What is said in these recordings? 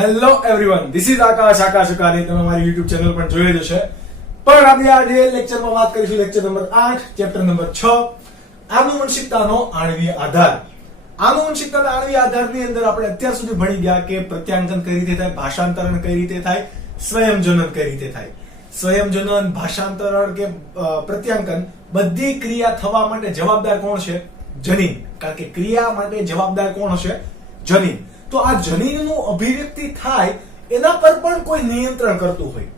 Hello everyone, this is આકાશ અકાની. તમે મારી YouTube channel પણ જોઈ જ હશે. પણ આપણે આજે લેક્ચરમાં વાત કરીશું લેક્ચર નંબર 8, ચેપ્ટર નંબર 6, આનુવંશિકતાનો આણ્વીય આધાર. આનુવંશિકતાના આણ્વીય આધારની અંદર આપણે અત્યાર સુધી ભણી ગયા કે પ્રત્યાંકન કઈ રીતે થાય, ભાષાંતરણ કઈ રીતે થાય, સ્વયંજનન કઈ રીતે થાય. સ્વયંજનન, ભાષાંતરણ કે પ્રત્યાંકન બધી ક્રિયા થવા માટે જવાબદાર કોણ છે? જનીન. કારણ કે ક્રિયા માટે જવાબદાર કોણ હશે? જનીન. તો આ જનીનનું અભિવ્યક્તિ થાય એના પર પણ કોઈ નિયંત્રણ કરતું હોય,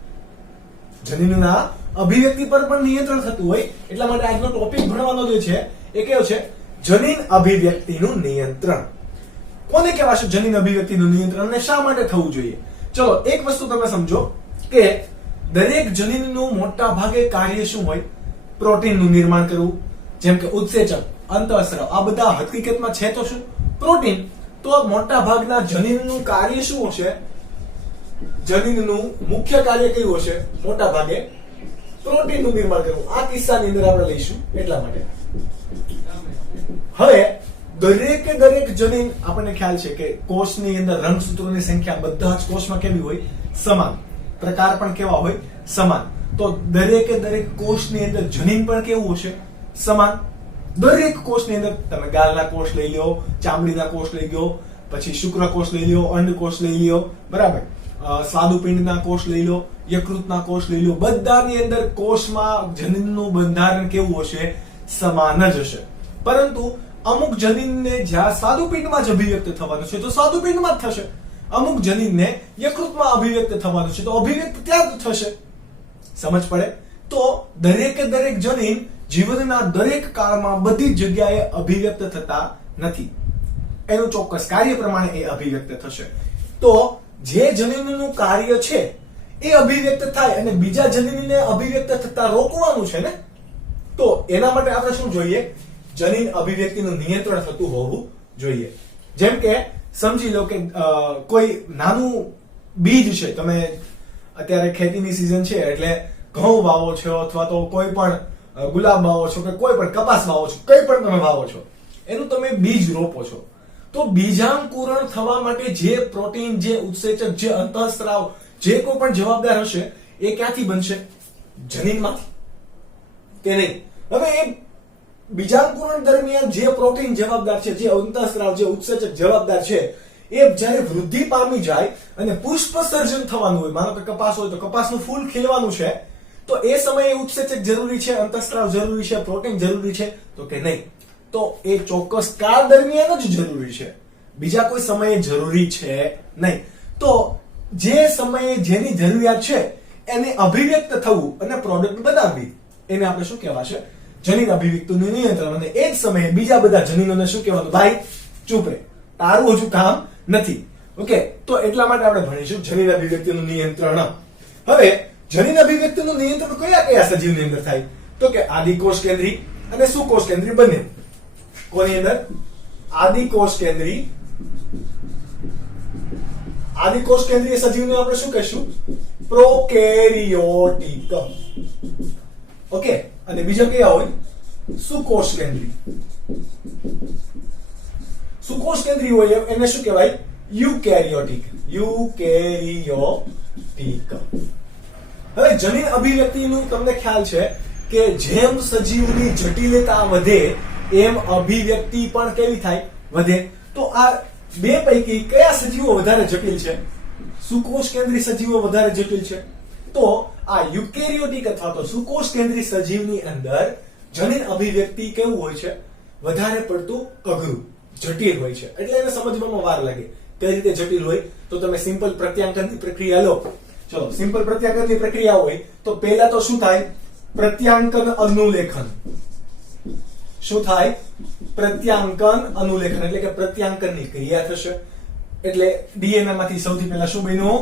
જનીનના અભિવ્યક્તિ પર પણ નિયંત્રણ થતું હોય. એટલા માટે આજનો ટોપિક ભણવાનો જે છે એ કયો છે? જનીન અભિવ્યક્તિનું નિયંત્રણ. કોને કહેવાશે જનીન અભિવ્યક્તિનું નિયંત્રણ અને શા માટે થવું જોઈએ? ચલો એક વસ્તુ તમે સમજો કે દરેક જનીનનું મોટા ભાગે કાર્ય શું હોય? પ્રોટીનનું નિર્માણ કરવું, જેમ કે ઉત્સેચક, અંતઃસ્રાવ, આ બધા હકીકતમાં છે તો શું? પ્રોટીન. તો મોટા ભાગના જનીનનું કાર્ય શું હશે? જનીનનું મુખ્ય કાર્ય કયું હશે? મોટા ભાગે પ્રોટીનનું નિર્માણ કરવું. આ કિસ્સાની અંદર આપણે લઈશું એટલા માટે. હવે દરેક જનીન, આપણને ખ્યાલ છે કે કોષની અંદર રંગસૂત્રોની સંખ્યા બધા જ કોષમાં કેવી હોય? સમાન. પ્રકાર પણ કેવા હોય? સમાન. તો દરેક કોષની અંદર જનીન પણ કેવું હશે? સમાન. દરેક કોષની અંદર તમે ગાલના કોષ લઈ લ્યો, ચામડીના કોષ લઈ લ્યો, પછી શુક્રકોષ લઈ લ્યો, અંડકોષ લઈ લ્યો, બરાબર, સ્વાદુપિંડના કોષ લઈ લો, યકૃતના કોષ લઈ લો, બધાની અંદર કોષમાં જનીનનું બંધારણ કેવું હશે? સમાન જ હશે. પરંતુ અમુક જનીનને જ્યાં સ્વાદુપિંડમાં જ અભિવ્યક્ત થવાનું છે તો સ્વાદુપિંડમાં જ થશે. અમુક જનીનને યકૃતમાં અભિવ્યક્ત થવાનું છે તો અભિવ્યક્ત ત્યાં જ થશે. સમજ પડે? તો દરેક જનીન જીવનના દરેક કાળમાં બધી જગ્યાએ અભિવ્યક્ત થતા નથી. એનું ચોક્કસ કાર્ય પ્રમાણે એ અભિવ્યક્ત થશે. તો જે જનીનનું કાર્ય છે એ અભિવ્યક્ત થાય અને બીજા જનીનને અભિવ્યક્ત થતા રોકવાનું છે ને, તો એના માટે આપણે શું જોઈએ? જનીન અભિવ્યક્તિનું નિયંત્રણ થતું હોવું જોઈએ. જેમ કે સમજી લો કે કોઈ નાનું બીજ છે, તમે અત્યારે ખેતીની સિઝન છે એટલે ઘઉં વાવો છો અથવા તો કોઈ પણ ગુલાબ વાવો છો કે કોઈ પણ કપાસ વાવો છો, કઈ પણ તમે વાવો છો, એનું તમે બીજ રોપો છો. તો બીજાંકુરણ થવા માટે જે પ્રોટીન, જે ઉત્સેચક, જે અંતઃસ્રાવ, જે કોઈ પણ જવાબદાર હશે એ ક્યાંથી બનશે? જનીનમાંથી. કે નહીં? હવે એ બીજાંકુરણ દરમિયાન જે પ્રોટીન જવાબદાર છે, જે અંતઃસ્રાવ, જે ઉત્સેચક જવાબદાર છે, એ જ્યારે વૃદ્ધિ પામી જાય અને પુષ્પ સર્જન થવાનું હોય, માનો કે કપાસ હોય તો કપાસનું ફૂલ ખીલવાનું છે, તો એ સમયે ઉત્સેચક જરૂરી છે, અંતઃસ્રાવ જરૂરી છે, પ્રોટીન જરૂરી છે? તો કે નહીં. તો એ ચોક્કસ કાળ દરમિયાન જ જરૂરી છે, બીજા કોઈ સમયે જરૂરી છે નહીં. તો જે સમયે જેની જરૂરિયાત છે એને અભિવ્યક્ત થવું અને પ્રોડક્ટ બનાવવી, એને આપણે શું કહેવાશે? જનીન અભિવ્યક્તિનું નિયંત્રણ. અને એ જ સમયે બીજા બધા જનીનોને શું કહેવાનું? ભાઈ ચૂપ રહે, તારું હજુ કામ નથી. ઓકે, તો એટલા માટે આપણે ભણીશું જનીન અભિવ્યક્તિનું નિયંત્રણ. હવે જનીન અભિવ્યક્તિનું નિયંત્રણ કયા સજીવની અંદર થાય? તો કે આદિકોષ કેન્દ્રી અને સુકોષ કેન્દ્રી બંને. કોની અંદર? આદિકોષ કેન્દ્રીય સજીવને આપણે શું કહીશું? પ્રોકેરિયોટિક. ઓકે, અને બીજા કયા હોય? સુકોષ કેન્દ્રી. સુકોષ કેન્દ્રી હોય એને શું કહેવાય? યુકેરિયોટિક. હવે જનીન અભિવ્યક્તિનું તમને ખ્યાલ છે કે જેમ સજીવની જટિલતા વધે એમ અભિવ્યક્તિ પણ કેવી થાય? વધે. તો આ બે પૈકી કયા સજીવો વધારે જટિલ છે? સુકોષ કેન્દ્રી સજીવો વધારે જટિલ છે. તો આ યુકેરિયોટિક અથવા તો સુકોષ કેન્દ્રી સજીવની અંદર જનીન અભિવ્યક્તિ કેવું હોય છે? વધારે પડતું અઘરું, જટિલ હોય છે. એટલે એને સમજવામાં વાર લાગે. કઈ રીતે જટિલ હોય? તો તમે સિમ્પલ પ્રત્યાંકનની પ્રક્રિયા લો. ચલો, સિમ્પલ પ્રત્યાંકનની પ્રક્રિયા હોય તો પહેલા તો શું થાય? પ્રત્યાંકન અનુલેખન. શું થાય? પ્રત્યાંકન અનુલેખન એટલે કે પ્રત્યાંકનની ક્રિયા થશે. એટલે ડીએનએ માંથી સૌથી પહેલા શું બન્યું?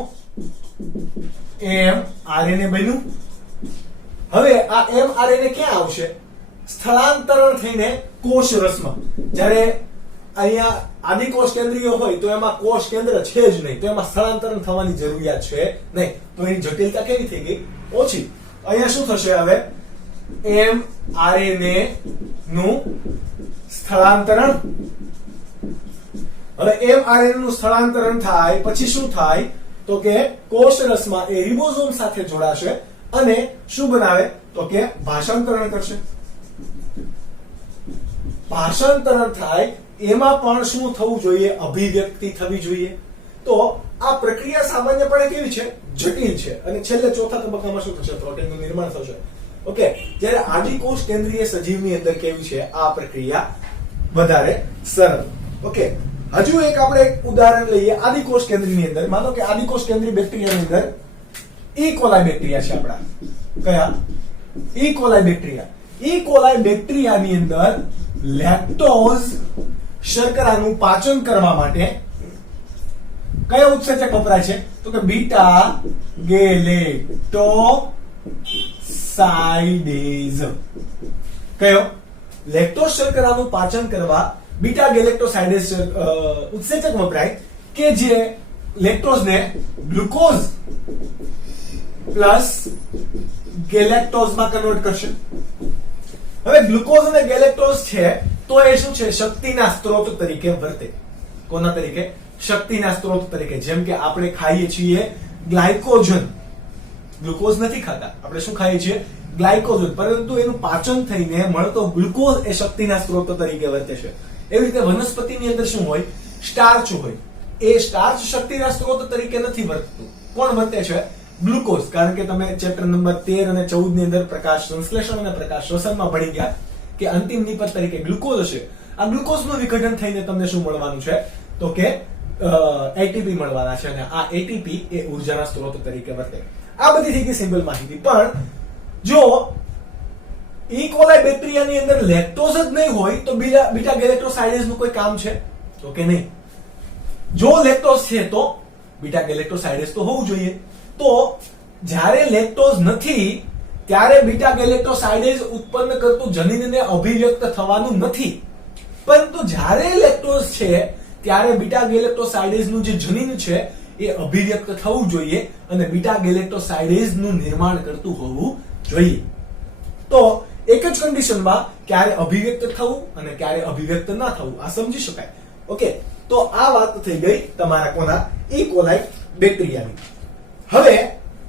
mRNA બન્યું. હવે આ mRNA ક્યાં આવશે? સ્થળાંતરણ થઈને કોષ રસમાં. જ્યારે અહીંયા આદિકોષ કેન્દ્રીય હોય તો એમાં કોષ કેન્દ્ર છે જ નહીં, તો એમાં સ્થળાંતરણ થવાની જરૂરિયાત છે નહીં. તો એની જટિલતા કેવી થઈ ગઈ? ઓછી. અહીંયા શું થશે? હવે mRNA નું સ્થળાંતરણ હવે mRNA નું સ્થળાંતરણ થાય પછી શું થાય તો કે કોષરસમાં એ રિબોઝોમ સાથે જોડાશે અને શું બનાવે તો કે ભાષાંતરણ કરશે. ભાષાંતરણ થાય એમાં પણ શું થવું જોઈએ? અભિવ્યક્તિ થવી જોઈએ. તો આ પ્રક્રિયા સામાન્યપણે કેવી છે? જટિલ છે. અને છેલ્લે ચોથા તબક્કામાં શું થશે? પ્રોટીનનું નિર્માણ થશે. ઓકે, જ્યારે આદિકોષ કેન્દ્રીય સજીવની અંદર કેવી છે આ પ્રક્રિયા? વધારે સરળ. ઓકે, હજુ એક આપણે એક ઉદાહરણ લઈએ આદિકોષ કેન્દ્રની અંદર. માનો કે આદિકોષ કેન્દ્રીય બેક્ટેરિયાની અંદર ઈ કોલાઈ બેક્ટેરિયા છે આપણા. કયા? ઈ કોલાઈ બેક્ટેરિયા. ઈ કોલાઈ બેક્ટેરિયાની અંદર લેક્ટોઝ શર્કરાનું પાચન કરવા માટે કયો ઉત્સેચક વપરાય છે? તો કે બીટા ગેલેક્ટોસાઇડેઝ. કયો? લેક્ટોઝ શર્કરાનું પાચન કરવા બીટા ગેલેક્ટોસાઇડેઝ ઉત્સેચક વપરાય કે જે લેક્ટોઝને ગ્લુકોઝ પ્લસ ગેલેક્ટોઝમાં કન્વર્ટ કરશે. હવે ગ્લુકોઝ અને ગેલેક્ટોઝ છે તો એ શું છે? શક્તિના સ્ત્રોત તરીકે વર્તે. કોના તરીકે? શક્તિના સ્ત્રોત તરીકે. જેમ કે આપણે ખાઈએ છીએ ગ્લાયકોજન. ગ્લુકોઝ નથી ખાતા, આપણે શું ખાઈએ છીએ? ગ્લાયકોજન. પરંતુ એનું પાચન થઈને મળતો ગ્લુકોઝ એ શક્તિના સ્ત્રોત તરીકે વર્તે છે. એવી રીતે વનસ્પતિની અંદર શું હોય? સ્ટાર્ચ હોય. એ સ્ટાર્ચ શક્તિના સ્ત્રોત તરીકે નથી વર્તતું. કોણ વર્તે છે? ગ્લુકોઝ. કારણ કે તમે ચેપ્ટર નંબર 13 અને 14 ની અંદર પ્રકાશ સંશ્લેષણ અને પ્રકાશ શ્વસનમાં ભણી ગયા કે અંતિમ નિપજ તરીકે ગ્લુકોઝ હશે. આ ગ્લુકોઝનું વિઘટન થઈને તમને શું મળવાનું છે? તો કે એટીપી મળવાના છે અને આ એટીપી એ ઉર્જાના સ્ત્રોત તરીકે વર્તે. આ બધી થઈ ગઈ સિમ્પલ માહિતી. પણ જો ઈ કોલાઈ બેક્ટેરિયાની અંદર લેક્ટોઝ જ નહીં હોય તો બીટા ગેલેક્ટોસાઇડેઝ નું કોઈ કામ છે? તો કે નહીં. જો લેક્ટોઝ છે તો બીટા ગેલેક્ટોસાઇડેઝ તો હોવું જોઈએ. તો જ્યારે લેક્ટોઝ નથી ત્યારે બીટા ગેલેક્ટોસાઇડેઝ ઉત્પન્ન કરતું જનીનને અભિવ્યક્ત થવાનું નથી. પરંતુ જ્યારે લેક્ટોઝ છે ત્યારે બીટા ગેલેક્ટોસાઇડેઝ નું જે જનીન છે એ અભિવ્યક્ત થવું જોઈએ અને બીટા ગેલેક્ટોસાઇડેઝ નું નિર્માણ કરતું હોવું જોઈએ. તો એક જ કન્ડિશનમાં ક્યારે અભિવ્યક્ત થવું અને ક્યારે અભિવ્યક્ત ના થવું આ સમજી શકાય. ઓકે, તો આ વાત થઈ ગઈ તમારા કોના? ઈ કોલાઈ બેક્ટેરિયાની. હવે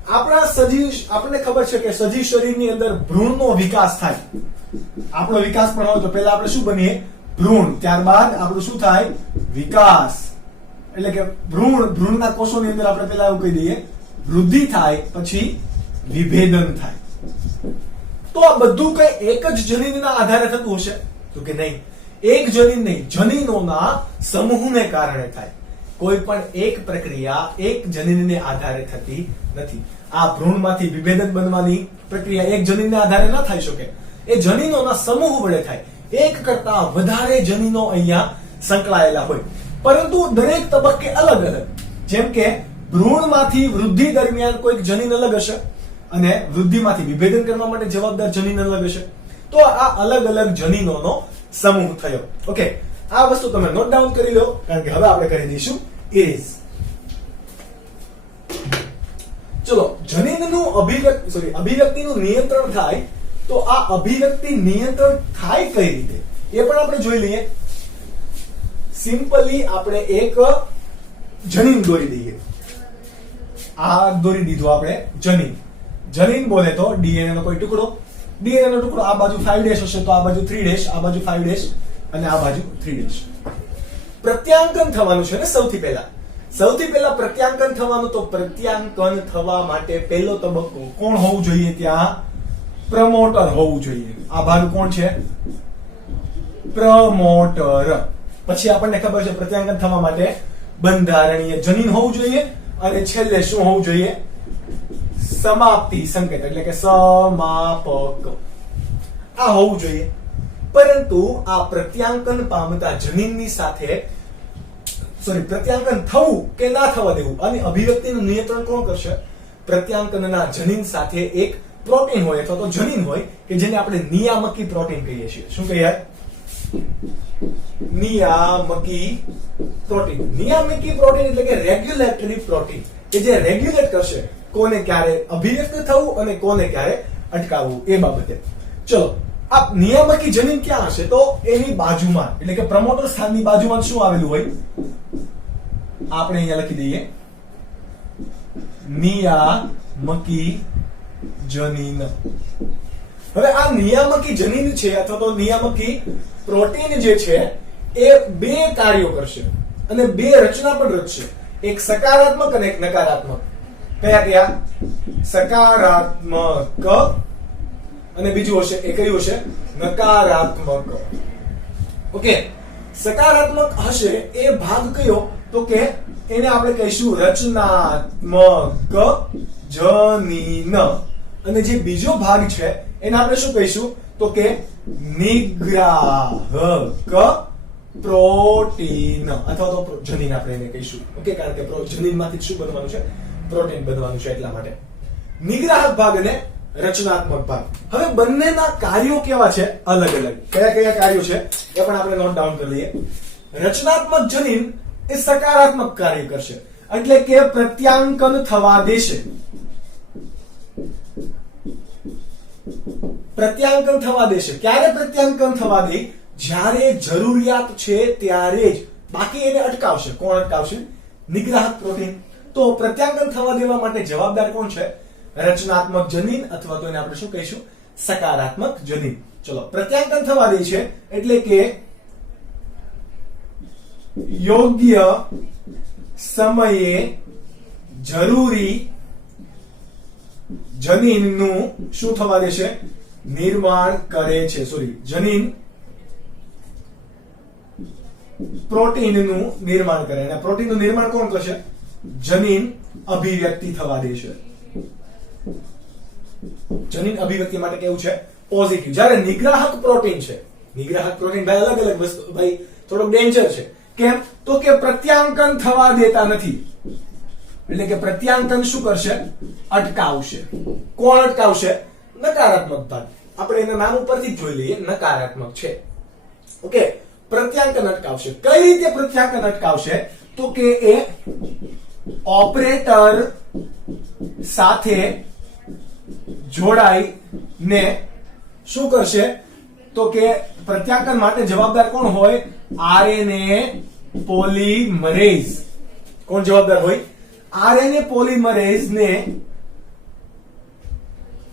આપણા સજીવ, આપણને ખબર છે કે સજીવ શરીરની અંદર ભ્રૂણનો વિકાસ થાય. આપણો વિકાસ પણ હોય તો પહેલા આપણે શું બનીએ? ભ્રૂણ. ત્યારબાદ આપણું શું થાય? વિકાસ. એટલે કે ભ્રૂણના કોષોની અંદર આપણે પહેલા એવું કહી દઈએ વૃદ્ધિ થાય, પછી વિભેદન થાય. તો આ બધું કઈ એક જ જનીનના આધારે થતું હશે? તો કે નહીં. એક જનીન નહીં, જનીનોના સમૂહને કારણે થાય. કોઈ પણ એક પ્રક્રિયા એક જનીનને આધારે થતી નથી. આ ભ્રૂણમાંથી વિભેદન બનવાની પ્રક્રિયા એક જનીનને આધારે ન થઈ શકે. એ જનીનોના સમૂહ વડે થાય. એક કરતા વધારે જનીનો અહીંયા સંકળાયેલા હોય, પરંતુ દરેક તબક્કે અલગ અલગ. જેમ કે ભ્રૂણમાંથી વૃદ્ધિ દરમિયાન કોઈક જનીન અલગ હશે અને વૃદ્ધિમાંથી વિભેદન કરવા માટે જવાબદાર જનીન અલગ હશે. તો આ અલગ અલગ જનીનોનો સમૂહ થયો. ઓકે, આ વસ્તુ તમે નોટ ડાઉન કરી લો, કારણ કે હવે આપણે કરી દઈશું ઇરેઝ. ચલો, જનીનનું અભિવ્યક્તિનું નિયંત્રણ થાય તો આ અભિવ્યક્તિ નિયંત્રણ થાય કઈ રીતે એ પણ આપણે જોઈ લઈએ. સિમ્પલી આપણે એક જનીન દોરી દઈએ. આ દોરી દીધું આપણે જનીન. જનીન બોલે તો ડીએનએ નો કોઈ ટુકડો. ડીએનએ નો ટુકડો આ બાજુ 5' હશે તો આ બાજુ 3' આ બાજુ 5' અને આ બાજુ 3'. પ્રત્યાંકન થવાનું છે ને સૌથી પહેલા પ્રત્યાંકન થવાનું. તો પ્રત્યાંકન થવા માટે પહેલો તબક્કો કોણ હોવું જોઈએ? ત્યાં પ્રમોટર હોવું જોઈએ. આ ભાગ કોણ છે? પ્રમોટર. પછી આપણને ખબર છે પ્રત્યાંકન થવા માટે બંધારણીય જનીન હોવું જોઈએ અને છેલ્લે શું હોવું જોઈએ? સમાપ્તિ સંકેત, એટલે કે સમાપક. આ હોવું જોઈએ. પરંતુ આ પ્રત્યાંકન પામતા જનીનની સાથે પ્રત્યાંકન થવું કે ના થવા દેવું અને અભિવ્યક્તિનું નિયંત્રણ કોણ કરશે? પ્રત્યાંકનના જનીન સાથે એક પ્રોટીન હોય અથવા તો જનીન હોય કે જેને આપણે નિયામકી પ્રોટીન કહીએ છીએ. શું કહીએ? નિયામકી પ્રોટીન. નિયામકી પ્રોટીન એટલે કે રેગ્યુલેટરી પ્રોટીન કે જે રેગ્યુલેટ કરશે કોને ક્યારે અભિવ્યક્ત થવું અને કોને ક્યારે અટકાવવું એ બાબતે. ચલો, આ નિયામકી જનીન ક્યાં હશે? તો એની બાજુમાં, એટલે કે પ્રમોટર સ્થાનની બાજુમાં શું આવેલું હોય? આપણે અહીંયા લખી દઈએ નિયામકી જનીન. હવે આ નિયામકી જનીન છે અથવા તો નિયામકી પ્રોટીન જે છે એ બે કાર્યો કરશે અને બે રચના પણ રચશે, એક સકારાત્મક અને એક નકારાત્મક. કયા કયા? સકારાત્મક અને બીજું હશે એ કયું હશે? નકારાત્મક. ઓકે, સકારાત્મક હશે એ ભાગ કયો? તો કે એને આપણે કહીશું રચનાત્મક જનીન, અને જે બીજો ભાગ છે એને આપણે શું કહીશું? તો કે નિગ્રાહક પ્રોટીન અથવા તો જનીન આપણે એને કહીશું. ઓકે, કારણ કે જનીનમાંથી શું બનવાનું છે? પ્રોટીન બનવાનું છે, એટલા માટે નિગ્રાહક ભાગ અને રચનાત્મક ભાગ. હવે બંનેના કાર્યો કેવા છે? અલગ અલગ. કયા કયા કાર્યો છે એ પણ આપણે નોટ ડાઉન કરી લઈએ. રચનાત્મક જનીન એ સકારાત્મક કાર્ય કરશે, એટલે કે પ્રત્યાંકન થવા દેશે. પ્રત્યાંકન થવા દેશે. ક્યારે પ્રત્યાંકન થવા દે? જ્યારે જરૂરિયાત છે ત્યારે જ. બાકી એને અટકાવશે. કોણ અટકાવશે? નિગ્રાહક પ્રોટીન. તો પ્રત્યાંકન થવા દેવા માટે જવાબદાર કોણ છે? રચનાત્મક જનીન, અથવા તો એને આપણે શું કહીશું? સકારાત્મક જનીન. ચલો, પ્રત્યાંકન થવા દે છે એટલે કે યોગ્ય સમયે જરૂરી જનીનનું શું થવા દેશે? નિર્માણ કરે છે. સોરી, જનીન પ્રોટીનનું નિર્માણ કરે. અને પ્રોટીનનું નિર્માણ કોણ કરશે? જનીન અભિવ્યક્તિ થવા દેશે. જનીન અભિવ્યક્તિ માટે કેવું છે? પોઝિટિવ. જ્યારે નિગ્રાહક પ્રોટીન છે, નિગ્રાહક પ્રોટીન ભાઈ અલગ અલગ વસ્તુ, ભાઈ થોડોક ડેન્જર છે. કેમ? તો કે પ્રત્યાંકન થવા દેતા નથી. એટલે કે પ્રત્યાંકન શું કરશે? અટકાવશે. કોણ અટકાવશે? નકારાત્મક ભાગ. આપણે એના નામ ઉપરથી જોઈ લઈએ, નકારાત્મક છે. ઓકે, પ્રત્યાંકન અટકાવશે. કઈ રીતે પ્રત્યાંકન અટકાવશે? તો કે એ ઓપરેટર સાથે જોડાઈને શું કરશે? તો કે પ્રત્યાંકન માટે જવાબદાર કોણ હોય? RNA polymerase. કોણ જવાબદાર હોય? આરએનએ પોલિમરેઝ ને,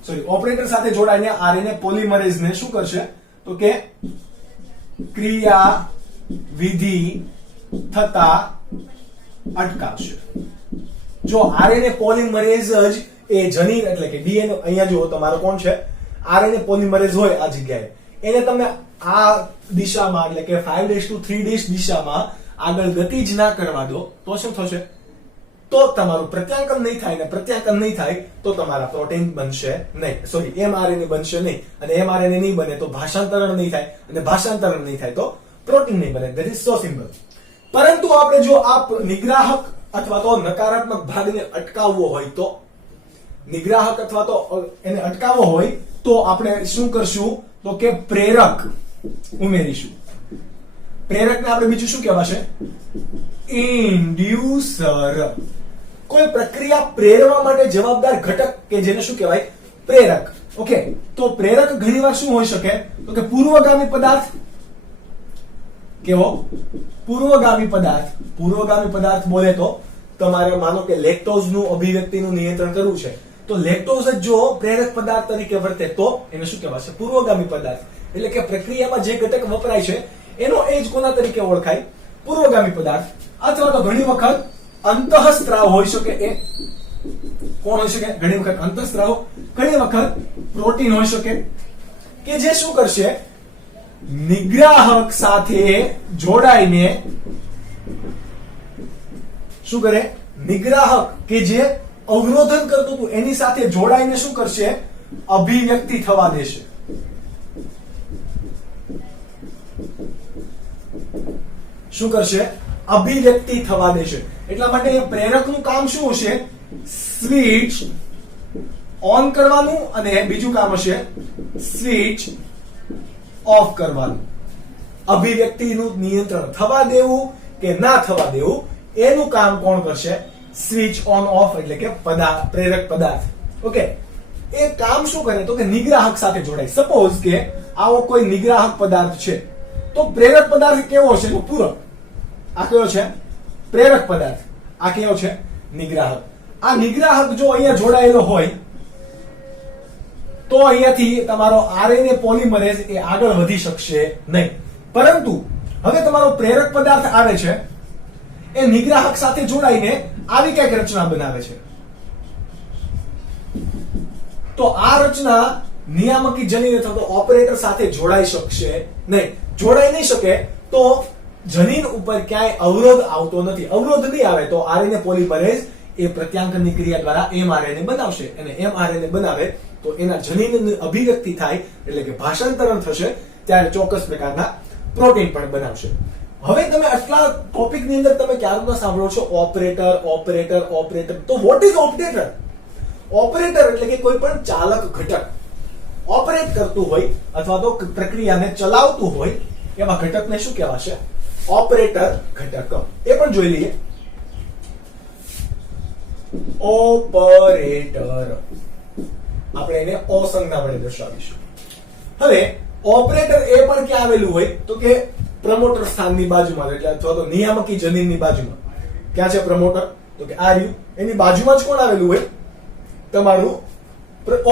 સોરી, ઓપરેટર સાથે જોડાઈને આરએનએ પોલિમરેઝ ને શું કરશે? તો કે ક્રિયા વિધિ થતા અટકાવશે. જો આરએનએ પોલિમરેઝ જ એ જનીન, એટલે કે ડીએનએ, અહીંયા જુઓ તમારો કોણ છે? આરએનએ પોલિમરેઝ હોય આ જગ્યાએ, એને તમે આ દિશામાં, એટલે કે 5'3' દિશામાં આગળ ગતિ જ ના કરવા દો તો શું થશે? તો તમારું પ્રત્યાંકન નહીં થાય, ને પ્રત્યાંકન નહીં થાય તો તમારા પ્રોટીન બનશે નહીં, સોરી એમઆરએનએ બનશે નહીં, અને એમઆરએનએ નહીં બને તો ભાષાંતરણ નહીં થાય, અને ભાષાંતરણ નહીં થાય તો પ્રોટીન નહીં બને. That is so simple. પરંતુ આપણે જો આ નિગ્રાહક અથવા તો નકારાત્મક ભાગને અટકાવવો હોય તો, નિગ્રાહક અથવા તો એને અટકાવવો હોય તો આપણે શું કરશું? તો કે પ્રેરક ઉમેરીશું. પ્રેરકને આપણે બીજું શું કહેવાશે? ઇન્ડ્યુસર. કોઈ પ્રક્રિયા પ્રેરવા માટે જવાબદાર ઘટક કે જેને શું કહેવાય? પ્રેરક. ઓકે, તો પ્રેરક ઘણીવાર શું હોઈ શકે? તો કે પૂર્વગામી પદાર્થ. કેવો? પૂર્વગામી પદાર્થ. પૂર્વગામી પદાર્થ બોલે તો તમારે માનો કે લેક્ટોઝનું અભિવ્યક્તિનું નિયંત્રણ કરવું છે, તો લેક્ટોઝ જ જો પ્રેરક પદાર્થ તરીકે વર્તે તો એને શું કહેવાશે? પૂર્વગામી પદાર્થ. એટલે કે પ્રક્રિયામાં જે ઘટક વપરાય છે એનો એજ કોના તરીકે ઓળખાય? પૂર્વગામી પદાર્થ. અથવા તો ઘણી વખત અંતઃસ્ત્રાવ હોઈ શકે. એ કોણ હોઈ શકે? ઘણી વખત અંતઃસ્ત્રાવ, ઘણી વખત પ્રોટીન હોઈ શકે કે જે શું કરશે? નિગ્રાહક સાથે જોડાઈને શું કરે? નિગ્રાહક કે જે અવરોધન કરતું હતું એની સાથે જોડાઈને શું કરશે? અભિવ્યક્તિ થવા દેશે. શું કરશે? અભિવ્યક્તિ થવા દેશે. એટલા માટે એ પ્રેરકનું કામ શું હશે? સ્વિચ ઓન કરવાનું, અને બીજું કામ હશે સ્વિચ ઓફ કરવાનું. અભિવ્યક્તિનું નિયંત્રણ થવા દેવું કે ના થવા દેવું એનું કામ કોણ કરશે? સ્વિચ ઓન ઓફ, એટલે કે પ્રેરક પદાર્થ. ઓકે, એ કામ શું કરે? તો કે નિગ્રાહક સાથે જોડાય. સપોઝ કે આવો કોઈ નિગ્રાહક પદાર્થ છે, તો પ્રેરક પદાર્થ કેવો છે? તો પૂરક. આ કયો છે? પ્રેરક પદાર્થ. આ કેવો છે? નિગ્રાહક. આ નિગ્રાહક જો અહીંયા જોડાયેલો હોય તો અહીંયાથી તમારો આરએનએ પોલિમરેઝ એ આગળ વધી શકશે નહીં. પરંતુ હવે તમારો પ્રેરક પદાર્થ આવે છે, એ નિગ્રાહક સાથે જોડાઈને આવી કઈક રચના બનાવે છે. તો આ રચના નિયામકી જનીન અથવા તો ઓપરેટર સાથે જોડાઈ શકશે નહીં. જોડાઈ નહીં શકે તો જનીન ઉપર ક્યાંય અવરોધ આવતો નથી. અવરોધ નહીં આવે તો આરએનએ પોલિમરેઝ એ પ્રત્યાંકનની ક્રિયા દ્વારા એમઆરએનએ બનાવશે, અને એમઆરએનએ બનાવે તો એના જનીનની અભિવ્યક્તિ થાય, એટલે કે ભાષાંતરણ થશે, ત્યારે ચોક્કસ પ્રકારના પ્રોટીન પણ બનાવશે. હવે તમે આટલા ટોપિકની અંદર તમે ક્યારનો સાંભળો છો ઓપરેટર ઓપરેટર ઓપરેટર. તો વોટ ઇઝ ઓપરેટર? ઓપરેટર એટલે કે કોઈ પણ ચાલક ઘટક ઓપરેટ કરતું હોય અથવા તો પ્રક્રિયાને ચલાવતું હોય એવા ઘટકને શું કહેવાશે? ઓપરેટર ઘટક. એ પણ જોઈ લઈએ. ઓપરેટર આપણે એને ઓ સંજ્ઞા વડે દર્શાવીશું. હવે ઓપરેટર એ પણ ક્યાં આવેલું હોય? તો કે પ્રમોટર સ્થાનની બાજુમાં, એટલે અથવા તો નિયામકી જનીનની બાજુમાં. ક્યાં છે પ્રમોટર? તો કે આ રહ્યું. એની બાજુમાં જ કોણ આવેલું હોય? તમારું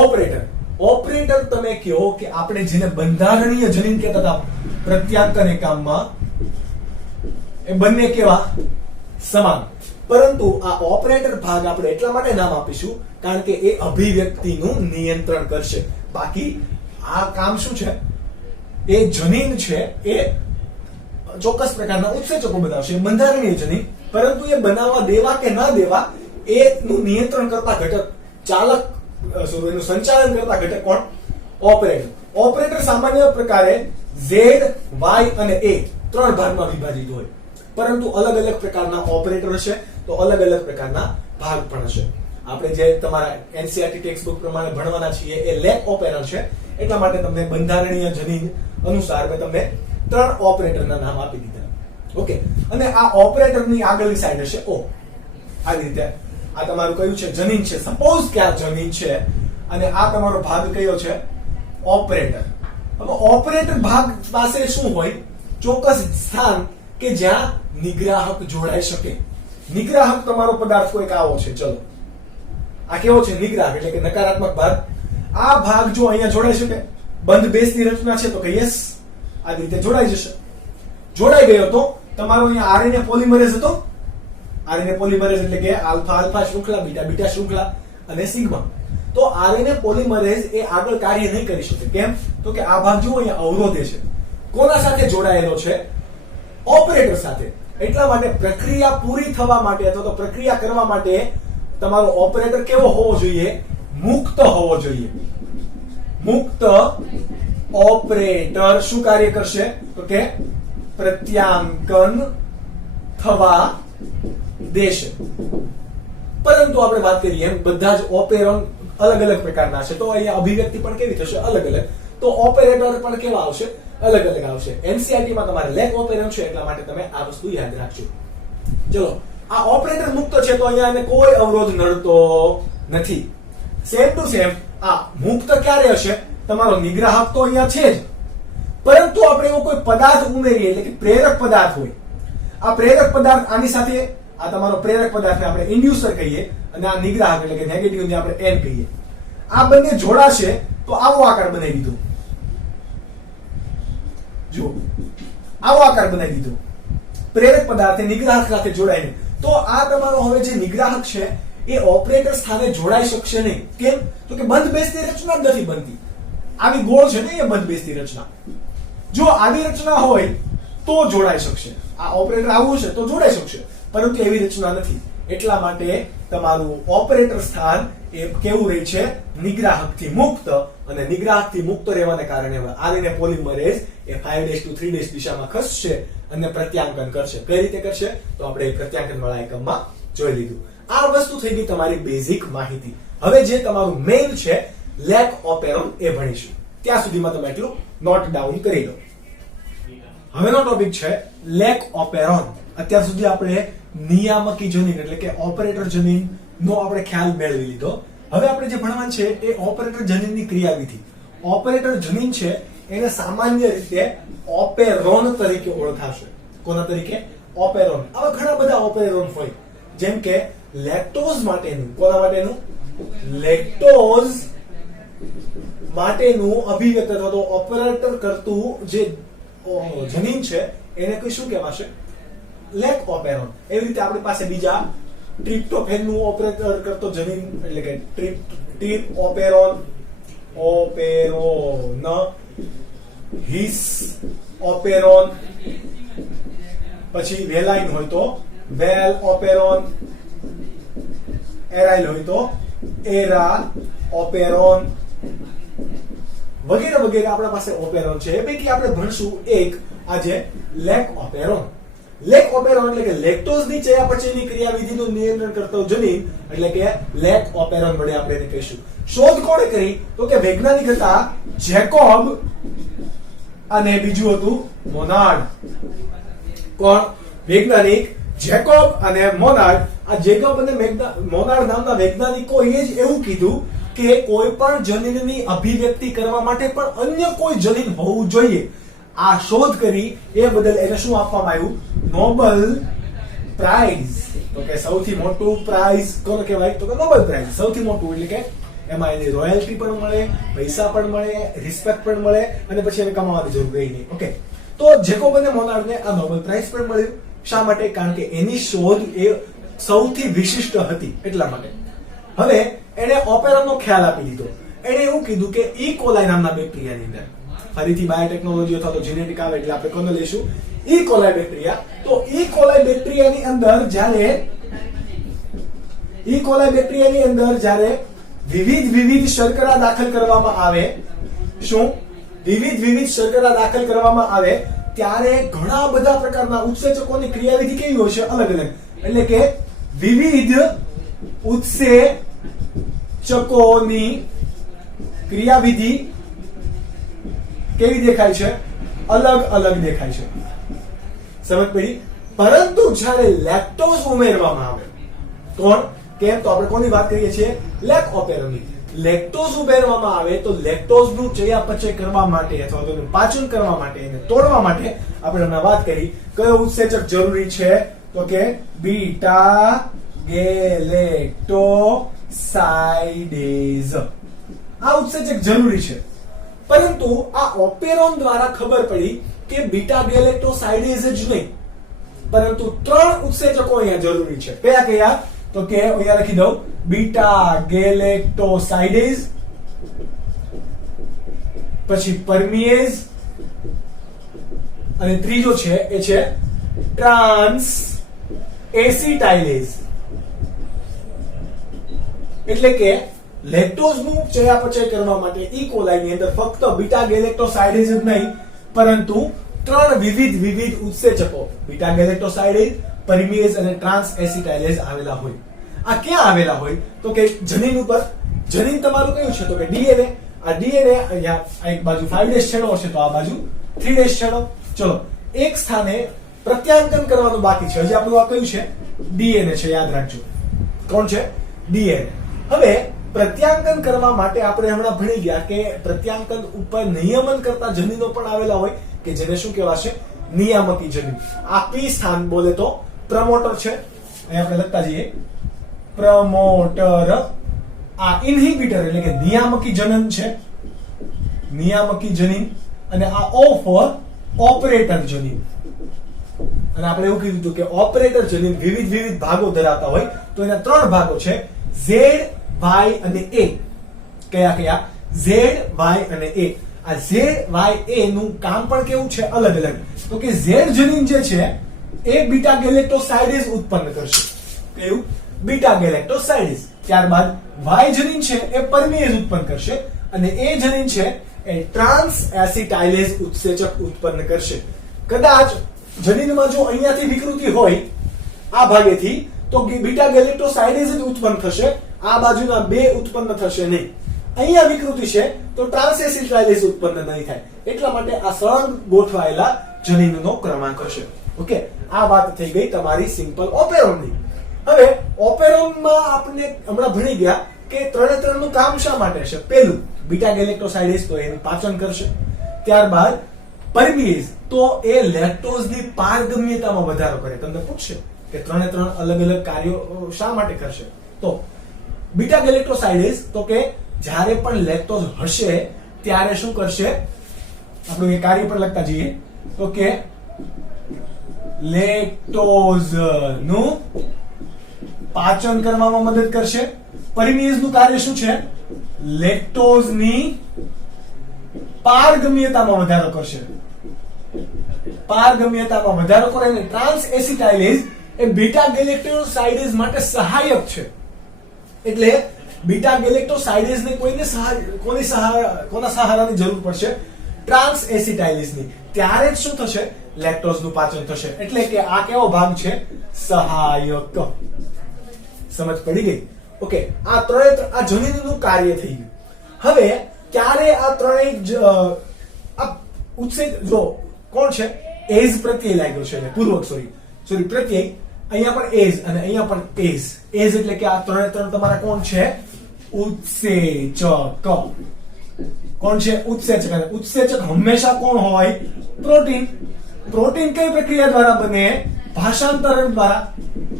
ઓપરેટર. ઓપરેટર તમે કહો કે આપણે જેને બંધારણીય જનીન કહેતા હતા પ્રત્યાંકન એકમમાં, એ બંને કેવા? સમાન. પરંતુ આ ઓપરેટર ભાગ આપણે એટલા માટે નામ આપીશું કારણ કે એ અભિવ્યક્તિનું નિયંત્રણ કરશે. બાકી આ કામ શું છે? એ જનીન છે એ ચોક્કસ પ્રકારના ઉત્સેચકો બનાવશે, બંધારણીય જનીન. પરંતુ એ બનાવવા દેવા કે ના દેવા એનું નિયંત્રણ કરતા ઘટક, ચાલક એનું સંચાલન કરતા ઘટક કોણ? ઓપરેટર. ઓપરેટર સામાન્ય પ્રકારે ઝેડ, વાય અને એ ત્રણ ભાગમાં વિભાજિત હોય, પરંતુ અલગ અલગ પ્રકારના ઓપરેટર હશે તો અલગ અલગ પ્રકારના ભાગ પણ હશે. આપણે જે તમારા એનસીઈઆરટી ટેક્સ્ટ બુક પ્રમાણે ભણવાના છીએ એ લેક ઓપરેટર છે, એટલા માટે તમને બંધારણીય જનીન અનુસાર મેં તમને ત્રણ ઓપરેટરના નામ આપી દીધા. ઓકે. અને આ ઓપરેટરની આગળની સાઈડ હશે ઓ. આવી રીતે આ તમારું કયું છે? જનીન છે. સપોઝ કે આ જનીન છે અને આ તમારો ભાગ કયો છે? ઓપરેટર. હવે ઓપરેટર ભાગ પાસે શું હોય? ચોક્કસ સ્થાન કે જ્યાં નિગ્રાહક જોડાઈ શકે. નિગ્રાહક તમારો પદાર્થ કોઈક આવો છે. ચલો, આ કેવો છે? નિગ્રાહક એટલે કે નકારાત્મક ભાગ. આ ભાગ જો અહીંયા જોડાઈ શકે, બંધ બેસની રચના છે તો કે યસ, આ રીતે જોડાઈ જશે. જોડાઈ ગયો તો તમારો અહીંયા આરએનએ પોલિમરેઝ હતો. આરએનએ પોલિમરેઝ એટલે કે આલ્ફા આલ્ફા શૃંખલા, બીટા બીટા શૃંખલા અને સિગ્મા. તો આરએનએ પોલિમરેઝ એ આગળ કાર્ય નહીં કરી શકે. કેમ? તો કે આ ભાગ જો અહીંયા અવરોધે છે. કોના સાથે જોડાયેલો છે? ઓપરેટર સાથે. એટલા માટે પ્રક્રિયા પૂરી થવા માટે અથવા તો પ્રક્રિયા કરવા માટે તમારો ઓપરેટર કેવો હોવો જોઈએ? મુક્ત હોવો જોઈએ. મુક્ત ઓપરેટર શું કાર્ય કરશે? તો કે પ્રત્યાંકન થવા દેશે. પરંતુ આપણે વાત કરીએ એમ બધા જ ઓપેરોન અલગ અલગ પ્રકારના છે, તો અહીંયા અભિવ્યક્તિ પણ કેવી થશે? અલગ અલગ. તો ઓપરેટર પણ કેવા આવશે? અલગ અલગ આવશે. એનસીઈઆરટી માં તમારે લેક ઓપેરન છે, એટલા માટે તમે આ વસ્તુ યાદ રાખજો. ચલો, આ ઓપરેટર મુક્ત છે તો અહીંયા એને કોઈ અવરોધ નડતો નથી. સેમ ટુ સેમ આ મુક્ત ક્યારે હશે? તમારો નિગ્રાહક તો અહીંયા છે જ, પરંતુ આપણે એવો કોઈ પદાર્થ ઉમેરીએ, એટલે કે પ્રેરક પદાર્થ હોય. આ પ્રેરક પદાર્થ આની સાથે, આ તમારો પ્રેરક પદાર્થને આપણે ઇન્ડ્યુસર કહીએ અને આ નિગ્રાહક એટલે કે નેગેટિવને આપણે એન કહીએ. આ બંને જોડાશે તો આવો આકાર બનાવી દીધો. જો આવો આકાર બનાવી દીધો પ્રેરક પદાર્થ નિગ્રાહક સાથે જોડાઈને. તો આ તમારો હવે જે નિગ્રાહક છે એ ઓપરેટર સ્થાને જોડાઈ શકશે નહીં. કેમ? તો કે બંધ બેસતી રચના જ નથી બનતી. આવી ગોળ છે ને એ બંધ બેસતી રચના. જો આવી રચના હોય તો જોડાઈ શકશે. આ ઓપરેટર આવું છે તો જોડાઈ શકશે, પરંતુ એવી રચના નથી. એટલા માટે તમારું ઓપરેટર સ્થાન એ કેવું રહે છે? નિગ્રાહકથી મુક્ત. અને નિગ્રાહકથી મુક્ત રહેવાને કારણે આરએનએ પોલિમરેઝ એ 5' to 3' દિશામાં ખસશે અને પ્રત્યાંકન કરશે. કઈ રીતે કરશે? તો આપણે પ્રત્યાંકન વાળા એકમમાં જોઈ લીધું. આ વસ્તુ થઈ ગઈ તમારી બેઝિક માહિતી. હવે જે તમારું મેઇન છે લેક ઓપેરોન એ ભણીશું. ત્યાં સુધીમાં તમે એટલું નોટ ડાઉન કરી લો. હવેનો ટોપિક છે લેક ઓપેરોન. અત્યાર સુધી આપણે નિયામકી જનીન એટલે કે ઓપરેટર જનીન નો આપણે ખ્યાલ મેળવી લીધો. હવે આપણે જે ભણવાનું છે એ ઓપરેટર જનીનની ક્રિયાવિધિ. ઓપરેટર જનીન છે એને સામાન્ય રીતે ઓપેરોન તરીકે ઓળખાશે. કોના તરીકે? ઓપેરોન. આવા ઘણા બધા ઓપેરોન હોય, જેમ કે લેક્ટોઝ માટેનું, કોના માટેનું? લેક્ટોઝ માટેનું અભિવ્યક્ત અથવા તો ઓપરેટર કરતું જે જનીન છે એને કઈ શું કહેવાશે? લેક ઓપેરોન. એવી રીતે આપણી પાસે બીજા ટ્રિપ્ટોફેન નું ઓપરેટર કરતો જનીન એટલે કે ટ્રિપ ઓપેરોન, હિસ ઓપેરોન, પછી વેલાઇન હોય તો વેલ ઓપેરોન, એરાઇલ હોય તો એરા ઓપેરોન વગેરે વગેરે આપણા પાસે ઓપેરોન છે. એ પૈકી આપણે ભણશું એક આજે લેક ઓપેરોન. લેક ઓપેરોન એટલે કે લેક્ટોઝ ની ચયાપચયની ક્રિયાવિધિનું નિયંત્રણ કરતો જનીન એટલે કે લેક ઓપેરોન વડે આપણે એને કહીશું. શોધ કોણે કરી? તો કે વૈજ્ઞાનિક હતા જેકોબ અને બીજું હતું મોનાર્ડ. કોણ? વૈજ્ઞાનિક જેકોબ અને મોનાર્ડ. આ જેકોબ અને મોનાર્ડ નામના વૈજ્ઞાનિકોએ જ એવું કીધું કે કોઈ પણ જનીનની અભિવ્યક્તિ કરવા માટે પણ અન્ય કોઈ જનીન હોવું જોઈએ. આ શોધ કરી એ બદલ એને શું આપવામાં આવ્યું? Nobel price. તો કે સૌથી મોટું પ્રાઇઝ કોને કહેવાય? તો કે નોબેલ પ્રાઇઝ. સૌથી મોટું એટલે કે એમાં એની રોયલ્ટી પણ મળે, પૈસા પણ મળે, રિસ્પેક્ટ પણ મળે અને પછી એને કમાવાની જરૂર રહી નહીં. ઓકે, તો જેકોબ અને મોનાર્ડને આ નોબેલ પ્રાઇઝ પણ મળ્યું. શા માટે? કારણ કે એની શોધ એ સૌથી વિશિષ્ટ હતી એટલા માટે. હવે એને ઓપેરોનનો ખ્યાલ આપી દીધો. એને એવું કીધું કે ઈ કોલાઈ નામના બેક્ટેરિયાની અંદર, ફરીથી બાયોટેકનોલોજી અથવા તો જેનેટિક આવે એટલે આપણે કોને લઈશું? ઈ કોલાઈ બેક્ટેરિયા. તો ઈ કોલાઈ બેક્ટેરિયાની અંદર જ્યારે વિવિધ શર્કરા દાખલ કરવામાં આવે, શું? વિવિધ શર્કરા દાખલ કરવામાં આવે ત્યારે ઘણા બધા પ્રકારના ઉત્સેચકોની ક્રિયાવિધિ કેવી હોય છે? અલગ અલગ. એટલે કે વિવિધ ઉત્સેચકોની ક્રિયાવિધિ કેવી દેખાય છે? અલગ અલગ દેખાય છે. સમજ પડી? પરંતુ જ્યારે લેક્ટોઝ ઉમેરવામાં આવે, કોણ? કેમ? તો આપણે કોની વાત કરીએ છીએ? લેક ઓપેરોનની. લેક્ટોઝ ઉમેરવામાં આવે તો લેક્ટોઝનું ચયાપચય કરવા માટે અથવા તો પાચન કરવા માટે, એને તોડવા માટે આપણે હમણાં વાત કરી કયો ઉત્સેચક જરૂરી છે? તો કે બીટા ગેલેક્ટોસાઇડેઝ. આ ઉત્સેચક જરૂરી છે. પરંતુ આ ઓપેરોન દ્વારા ખબર પડી કે બીટા ગેલેક્ટોસાઇડેઝ જ નહીં, પરંતુ 3 ઉત્સેચકો અહીંયા જરૂરી છે. કયા કયા? તો કે અહીંયા લખી દઉં, બીટા ગેલેક્ટોસાઇડેઝ, પછી પરમિએઝ અને ત્રીજો છે એ છે ટ્રાન્સ એસિટાઇલેઝ. એટલે કે લેક્ટોઝ નું ચયાપચય કરવા માટે ઈ કોલાઈ ની અંદર ફક્ત બીટા ગેલેક્ટોસાઇડેઝ જ નહીં પરંતુ 3 વિવિધ ઉત્સેચકો બીટા ગેલેક્ટોસાઇડેઝ, પરમિએઝ અને ટ્રાન્સ એસિટાઇલેઝ આવેલા હોય. આ ક્યાં આવેલા હોય? તો કે જનીન ઉપર. જનીન તમારું કયું છે? તો કે ડીએનએ. આ ડીએનએ અહીંયા એક બાજુ 5' છેડો હશે તો આ બાજુ 3' છેડો. ચલો, એક સ્થાને પ્રત્યાંકન કરવાનું બાકી છે. હજી આપણું આ કયું છે? ડીએનએ છે. યાદ રાખજો. કોણ છે? ડીએનએ. હવે પ્રત્યાંકન કરવા માટે આપણે હમણાં ભણી ગયા કે પ્રત્યાંકન ઉપર નિયમન કરતા જનીનો પણ આવેલા હોય કે જેને શું કહેવાશે? નિયામકી જનીન. આ પી સ્થાન બોલે તો પ્રમોટર છે. અહીં આપણે લખતા જઈએ પ્રમોટર. આ ઇન્હિબિટર એટલે કે નિયામકી જનન છે, નિયામકી જનીન. અને આ ઓ ફોર ઓપરેટર જનીન. અને આપણે એવું કીધું હતું કે ઓપરેટર જનીન વિવિધ ભાગો ધરાવતા હોય તો એના 3 ભાગો છે, ઝેડ, વાય અને એ. કયા કયા? ઝેડ, વાય અને એ. આ ઝેડ, વાય, એ નું કામ પણ કેવું છે? અલગ અલગ. તો કે ઝેડ જનીન જે છે એ બીટા ગેલેક્ટોસાઇડેઝ ઉત્પન્ન કરશે. કયું? બીટા ગેલેક્ટોસાઇડેઝ. ત્યારબાદ વાય જનીન છે એ પરમિએઝ ઉત્પન્ન કરશે અને એ જનીન છે એ ટ્રાન્સ એસિટાઇલેઝ ઉત્સેચક ઉત્પન્ન કરશે. કદાચ જનીનમાં જો અહીંયાથી વિકૃતિ હોય આ ભાગેથી તો બીટા ગેલેક્ટોસાઇડેઝ જ ઉત્પન્ન થશે, આ બાજુના 2 ઉત્પન્ન થશે નહીં. અહીંયા વિકૃતિ છે તો ટ્રાન્સ એસિટાઇલેઝ ઉત્પન્ન નહીં થાય. એટલા માટે આ સળંગ ગોઠવાયેલા જનીનનો ક્રમાંક હશે. ઓકે, આ વાત થઈ ગઈ તમારી સિમ્પલ ઓપેરોનની. હવે ઓપેરોનમાં આપણે હમણાં ભણી ગયા કે 3 નું કામ શા માટે છે? પહેલું, બીટા ગેલેક્ટોસાઇડેઝ તો એનું પાચન કરશે. ત્યારબાદ પરમિએઝ, તો એ લેક્ટોઝની પારગમ્યતામાં વધારો કરે. તમને પૂછશે કે 3 અલગ અલગ કાર્યો શા માટે કરશે? તો બીટા ગેલેક્ટોસાઇડેઝ, તો કે જ્યારે પણ લેક્ટોઝ હશે ત્યારે શું કરશે? આપણું એ કાર્ય પર લખતા જઈએ તો કે લેક્ટોઝ નું પાચન કરવામાં મદદ કરશે. પરમિએઝ નું કાર્ય શું છે? લેક્ટોઝની પારગમ્યતામાં વધારો કરશે. પારગમ્યતામાં વધારો કરે. અને ટ્રાન્સ એસિટાઇલેઝ એ બીટા ગેલેક્ટોસાઇડેઝ માટે સહાયક છે. એટલે બીટા ગેલેક્ટોસાઇડેઝ ને કોના સહારાની જરૂર પડશે? ટ્રાન્સ એસિટાઇલેઝની. ત્યારે જ શું થશે? લેક્ટોઝનું પાચન થશે. એટલે કે આ કેવો ભાગ છે? સહાયક. સમજ પડી ગઈ? ઓકે, આ જનીનનું કાર્ય થઈ ગયું. હવે ક્યારે આ ત્રણેય ઉત્સેચ, જો કોણ છે? એઝ પ્રત્યય લાગ્યો છે, પૂર્વક સોરી પ્રત્યય. અહીંયા પણ એઝ અને અહીંયા પણ એઝ. એઝ એટલે કે આ ત્રણ તમારા કોણ છે? ઉત્સેચક. કોણ છે? ઉત્સેચક. ઉત્સેચક હંમેશા કોણ હોય? પ્રોટીન. પ્રોટીન કઈ પ્રક્રિયા દ્વારા બને? ભાષાંતરણ દ્વારા.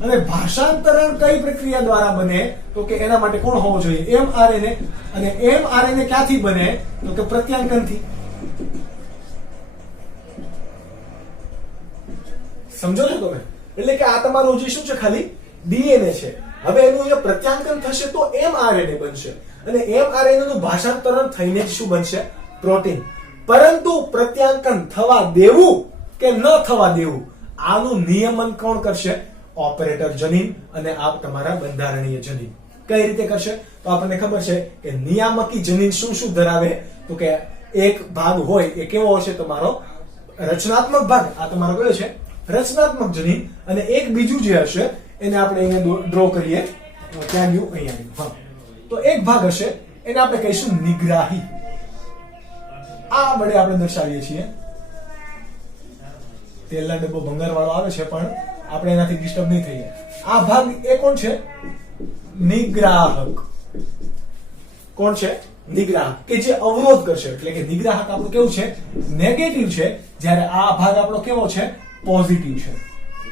અને ભાષાંતરણ કઈ પ્રક્રિયા દ્વારા બને? તો કે એના માટે કોણ હોવો જોઈએ? mRNA. અને mRNA ક્યાંથી બને? તો કે પ્રત્યાંકનથી. સમજો છો તમે? એટલે કે આ તમારું જે શું છે? ખાલી ડીએનએ છે. હવે એનું અહીંયા પ્રત્યાંકન થશે તો mRNA બનશે. અને mRNA નું ભાષાંતરણ થઈને જ શું બનશે? પ્રોટીન. પરંતુ પ્રત્યાંકન થવા દેવું કે ન થવા દેવું, આનું નિયમન કોણ કરશે? ઓપરેટર જનીન અને આ તમારા બંધારણીય જનીન. કઈ રીતે કરશે? તો આપણને ખબર છે કે નિયામકી જનીન શું શું ધરાવે? તો કે એક ભાગ હોય એ કેવો હશે? તમારો રચનાત્મક ભાગ. આ તમારો કયો છે? રચનાત્મક જનીન. અને એક બીજું જે હશે એને આપણે અહીંયા ડ્રો કરીએ. ક્યાં ગયું? અહીંયા. હા, તો એક ભાગ હશે એને આપણે કહીશું નિગ્રાહી. આ વડે આપણે દર્શાવીએ છીએ. તેલના ડબ્બો ભંગાર વાળો આવે છે પણ આપણે એનાથી ડિસ્ટર્બ નહીં થઈએ. આ ભાગ એ કોણ છે? નિગ્રાહક. કોણ છે? નિગ્રાહક, કે જે અવરોધ કરશે. એટલે કે નિગ્રાહક આપણું કેવું છે? નેગેટિવ છે. જ્યારે આ ભાગ આપણો કેવો છે? પોઝિટિવ છે.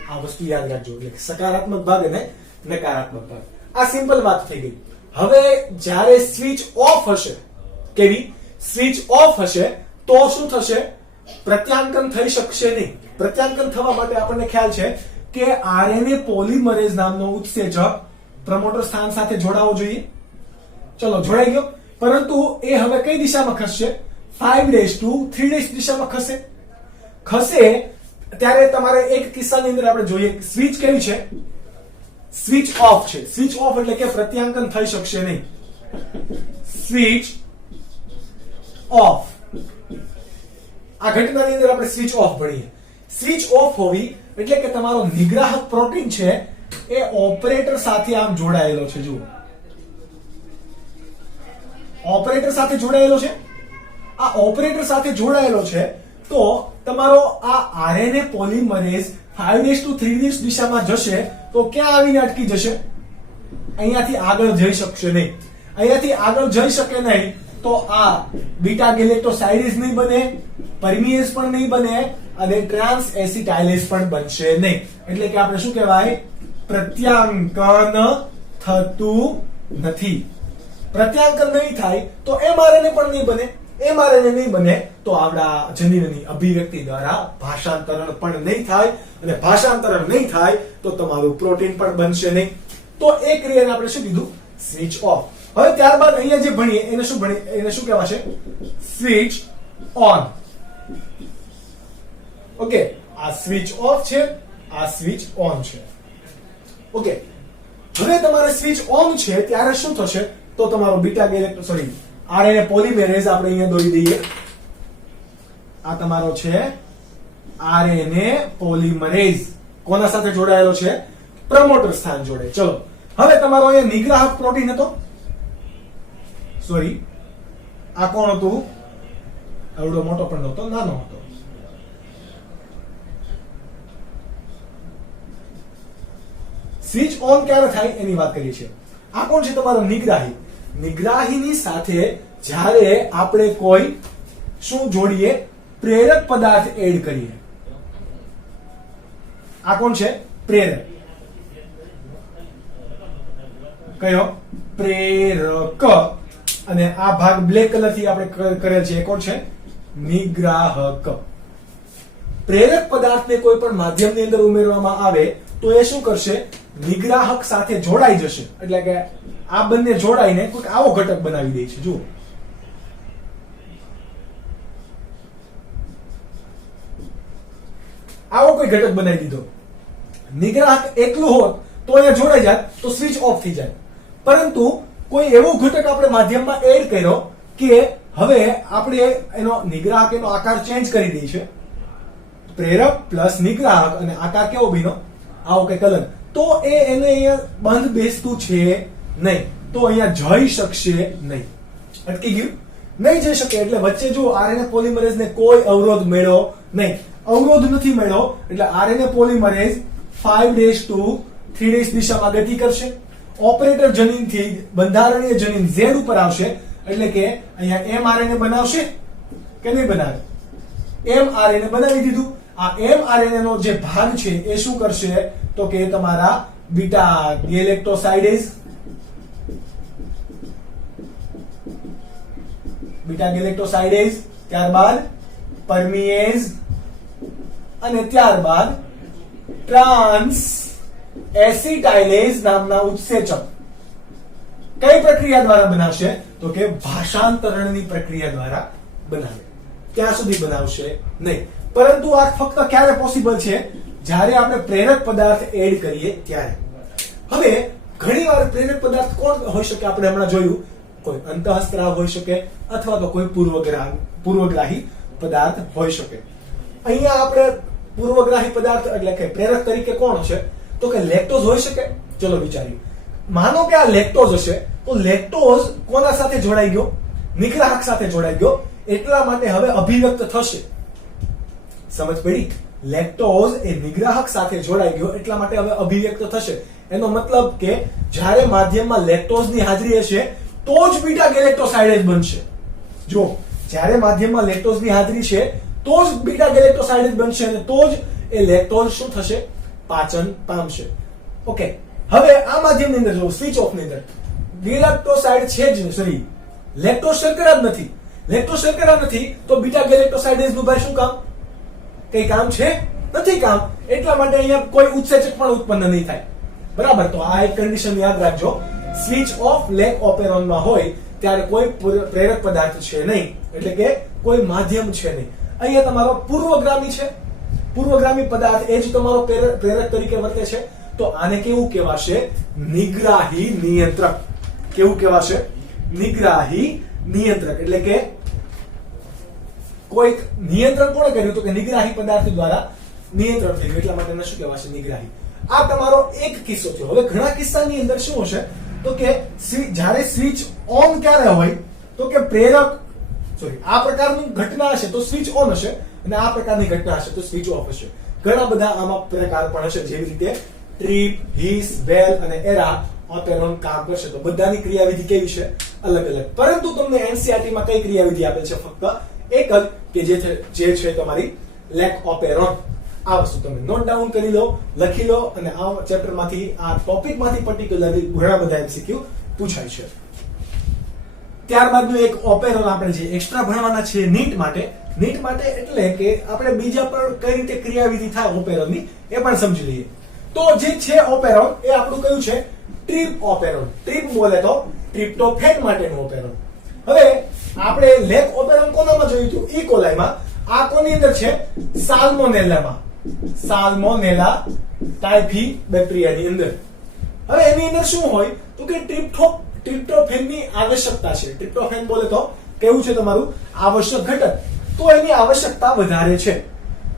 આ વસ્તુ યાદ રાખજો. એટલે સકારાત્મક ભાગ અને નકારાત્મક ભાગ. આ સિમ્પલ વાત થઈ ગઈ. હવે જ્યારે સ્વિચ ઓફ હશે, કેવી? સ્વિચ ઓફ હશે તો શું થશે? પ્રત્યાંકન થઈ શકશે નહીં. પ્રત્યાંકન થવા માટે આપણને ખ્યાલ છે કે આરએનએ પોલિમરેઝ નામનો ઉત્સેચક પ્રમોટર સ્થાન સાથે જોડાવો જોઈએ. ચલો, જોડાઈ ગયો. પરંતુ એ હવે કઈ દિશામાં ખસશે? 5-3' દિશામાં ખસે ત્યારે તમારે એક કિસ્સાની અંદર આપણે જોઈએ સ્વિચ કેવી છે? સ્વિચ ઓફ છે. સ્વિચ ઓફ એટલે કે પ્રત્યાંકન થઈ શકશે નહીં. Switch off. આ ઘટનાની અંદર આપણે સ્વિચ ઓફ ભણીએ. સ્વિચ ઓફ હોવી એટલે કે તમારો નિગ્રાહક પ્રોટીન છે એ ઓપરેટર સાથે આમ જોડાયેલો છે. જુઓ, ઓપરેટર સાથે જોડાયેલો છે. આ ઓપરેટર સાથે જોડાયેલો છે તો તમારો આ આરએનએ પોલિમરેઝ 5-3' દિશામાં જશે તો ક્યાં આવીને અટકી જશે? અહીંયાથી આગળ જઈ શકશે નહીં. અહીંયાથી આગળ જઈ શકે નહીં તો આ બીટા ગેલેક્ટોસાઇડેઝ નહીં બને, પરમિએઝ પણ નહીં બને અને ટ્રાન્સ એસિટાઇલેઝ પણ બનશે નહીં. એટલે કે આપણે શું કહેવાય? પ્રત્યાંકન થતું નથી. પ્રત્યાંકન નહીં થાય તો mRNA પણ નહીં બને. mRNA નહીં બને તો આપણા જનીનની અભિવ્યક્તિ દ્વારા ભાષાંતરણ પણ નહીં થાય. અને ભાષાંતરણ નહીં થાય તો તમારું પ્રોટીન પણ બનશે નહીં. તો એ ક્રિયાને આપણે શું કીધું? Switch off. હવે ત્યારબાદ અહીંયા જે ભણીએ એને શું કહેવાશે? Switch on. ઓકે, આ સ્વિચ ઓફ છે, આ સ્વિચ ઓન છે. ઓકે, હવે તમારે સ્વિચ ઓન છે ત્યારે શું થશે? તો તમારો બીટા આરએનએ પોલિમરેઝ આપણે અહીંયા દોરી દઈએ. આ તમારો છે આરએનએ પોલિમરેઝ. કોના સાથે જોડાયેલો છે? પ્રમોટર સ્થાન જોડે. ચલો, હવે તમારો અહીંયા નિગ્રાહક પ્રોટીન હતો. સોરી, આ કોણ હતું? એવડો મોટો પણ નહોતો, નાનો હતો. સ્વિચ ઓન ક્યારે થાય એની વાત કરીએ છીએ. આ કોણ છે? તમારો નિગ્રાહી. નિગ્રાહીની સાથે જ્યારે આપણે કોઈ શું જોડીએ? પ્રેરક પદાર્થ એડ કરીએ. આ કોણ છે? પ્રેરક. કયો? પ્રેરક. અને આ ભાગ બ્લેક કલર થી આપણે કરેલ છે, એ કોણ છે? નિગ્રાહક. પ્રેરક પદાર્થને કોઈ પણ માધ્યમની અંદર ઉમેરવામાં આવે તો એ શું કરશે? નિગ્રાહક સાથે જોડાઈ જશે. એટલે કે આ બંને જોડાઈને કોઈક આવો ઘટક બનાવી દે છે. જુઓ, આવો કોઈ ઘટક બનાવી દીધો. નિગ્રાહક એકલું હોત તો અહીંયા જોડાઈ જાય તો સ્વિચ ઓફ થઈ જાય. પરંતુ કોઈ એવો ઘટક આપણે માધ્યમમાં એડ કર્યો કે હવે આપણે એનો નિગ્રાહક એનો આકાર ચેન્જ કરી દઈએ છે. પ્રેરક પ્લસ નિગ્રાહક અને આકાર કેવો બન્યો? આવો કઈ કલર. તો એને અહીંયા બંધ બેસતું છે નહીં, તો અહીંયા જઈ શકશે નહીં. અટકી ગયું? નહીં જઈ શકે. એટલે વચ્ચે જો આરએનએ પોલિમરેઝ ને કોઈ અવરોધ મળ્યો નહીં. અવરોધ નથી મળ્યો એટલે આરએનએ પોલિમરેઝ 5' 3' દિશામાં ગતિ કરશે. ઓપરેટર જનીનથી બંધારણીય જનીન Z ઉપર આવશે. એટલે કે અહીંયા mRNA બનાવશે કે નહીં બનાવે? mRNA બનાવી દીધું. આ mRNA નો જે ભાગ છે એ શું કરશે? તો કે તમારા બીટા ગેલેક્ટોસાઇડેઝ, ત્યારબાદ પરમિએઝ અને ત્યારબાદ ટ્રાન્સ એસિટાઇલેઝ નામના ઉત્સેચક કઈ પ્રક્રિયા દ્વારા બનાવશે? તો કે ભાષાંતરણની પ્રક્રિયા દ્વારા બનાવે. ત્યાં સુધી બનાવશે નહીં. પરંતુ આ ફક્ત ક્યારે પોસિબલ છે? જ્યારે આપણે પ્રેરક પદાર્થ એડ કરીએ ત્યારે. હવે ઘણીવાર પ્રેરક પદાર્થ કોણ હોઈ શકે? આપણે હમણાં જોયું, કોઈ અંતઃસ્ત્રાવ હોઈ શકે અથવા તો કોઈ પૂર્વગ્રાહી પદાર્થ હોઈ શકે. અહીંયા આપણે પૂર્વગ્રાહી પદાર્થ એટલે કે પ્રેરક તરીકે કોણ હશે? તો કે લેક્ટોઝ હોઈ શકે. ચલો વિચારીએ. માનો કે આ લેક્ટોઝ હશે તો લેક્ટોઝ કોના સાથે જોડાઈ ગયો? નિગ્રાહક સાથે જોડાઈ ગયો. એટલા માટે હવે અભિવ્યક્ત થશે. સમજ પડી? લેક્ટોઝ એ નિગ્રાહક સાથે જોડાઈ ગયો એટલા માટે હવે અભિવ્યક્ત થશે. એનો મતલબ કે જ્યારે માધ્યમમાં લેક્ટોઝની હાજરી હશે તો જ બીટા ગેલેક્ટોસાઇડેઝ બનશે. જો જ્યારે માધ્યમમાં લેક્ટોઝની હાજરી છે તો જ બીટા ગેલેક્ટોસાઇડેઝ બનશે અને તો જ એ લેક્ટોઝ શું થશે? પાચન પામશે. ઓકે, હવે આ માધ્યમની અંદર જો સ્વિચ ઓફ ની અંદર ગેલેક્ટોસાઇડ છે જ સોરી લેક્ટોઝ શર્કરા જ નથી. લેક્ટોઝ શર્કરા નથી તો બીટા ગેલેક્ટોસાઇડેઝ નું ભાઈ શું કામ? કઈ કામ છે? નથી કામ. એટલા માટે અહીંયા કોઈ ઉત્સેચક પણ ઉત્પન્ન નહીં થાય. બરાબર? તો આ એક કન્ડિશન યાદ રાખજો. સ્વિચ ઓફ લેક ઓપેરોન માં હોય ત્યારે કોઈ પ્રેરક પદાર્થ છે નહીં, એટલે કે કોઈ માધ્યમ છે નહીં. અહીંયા તમારો પૂર્વગામી છે. પૂર્વગામી પદાર્થ એ જ તમારો પ્રેરક તરીકે વર્તે છે. તો આને કેવું કહેવાશે? નિગ્રાહી નિયંત્રક. કેવું કહેવાશે? નિગ્રાહી નિયંત્રક. એટલે કે કોઈક નિયંત્રણ કોણે કર્યું? તો કે નિગ્રાહી પદાર્થ દ્વારા નિયંત્રણ થયું. એટલા માટે શું કહેવાશે? નિગ્રાહી. આ તમારો એક કિસ્સો થયો. હવે ઘણા કિસ્સાની અંદર શું હશે? તો કે જ્યારે સ્વિચ ઓન ક્યારે હોય? તો કે પ્રેરક આ પ્રકારની ઘટના હશે તો સ્વિચ ઓન હશે અને આ પ્રકારની ઘટના હશે તો સ્વિચ ઓફ હશે. ઘણા બધા આમાં પ્રકાર પણ હશે. જેવી રીતે ટ્રીપ, હિસ, બેલ અને એરા ઓપેરોન કામ કરશે. તો બધાની ક્રિયાવિધિ કેવી છે? અલગ અલગ. પરંતુ તમને એનસીઆરટી માં કઈ ક્રિયાવિધિ આપેલ છે? ફક્ત એક જ, કે જે છે તમારી લેક ઓપેરોન. આ વસ્તુ તમે નોટ ડાઉન કરી લો, લખી લો અને આ ચેપ્ટર માંથી આ ટોપિક માંથી પર્ટિક્યુલરલી ઘણા બધા એમસીક્યુ પૂછાય છે. ત્યારબાદનું એક ઓપેરોન આપણે જે એક્સ્ટ્રા ભણવાના છે નીટ માટે. નીટ માટે એટલે કે આપણે બીજા પર કઈ રીતે ક્રિયાવિધિ થાય ઓપેરોનની એ પણ સમજી લઈએ. તો જે છે ઓપેરોન એ આપણું કયું છે? ટ્રીપ ઓપેરોન. ટ્રીપ બોલે તો ટ્રિપ્ટોફેન માટેનું ઓપેરોન. હવે આપણે લેક ઓપેરોન કોનામાં જોયું હતું? ઈ કોલાઈમાં. આ કોની અંદર છે? સાલ્મોનેલામાં. સાલ્મોનેલા ટાઇફી બેક્ટેરિયાની અંદર. હવે એની અંદર શું હોય? તો કે ટ્રિપ્ટોફેનની આવશ્યકતા છે. ટ્રિપ્ટોફેન બોલે તો કેવું છે તમારું? આવશ્યક ઘટક. તો એની આવશ્યકતા વધારે છે.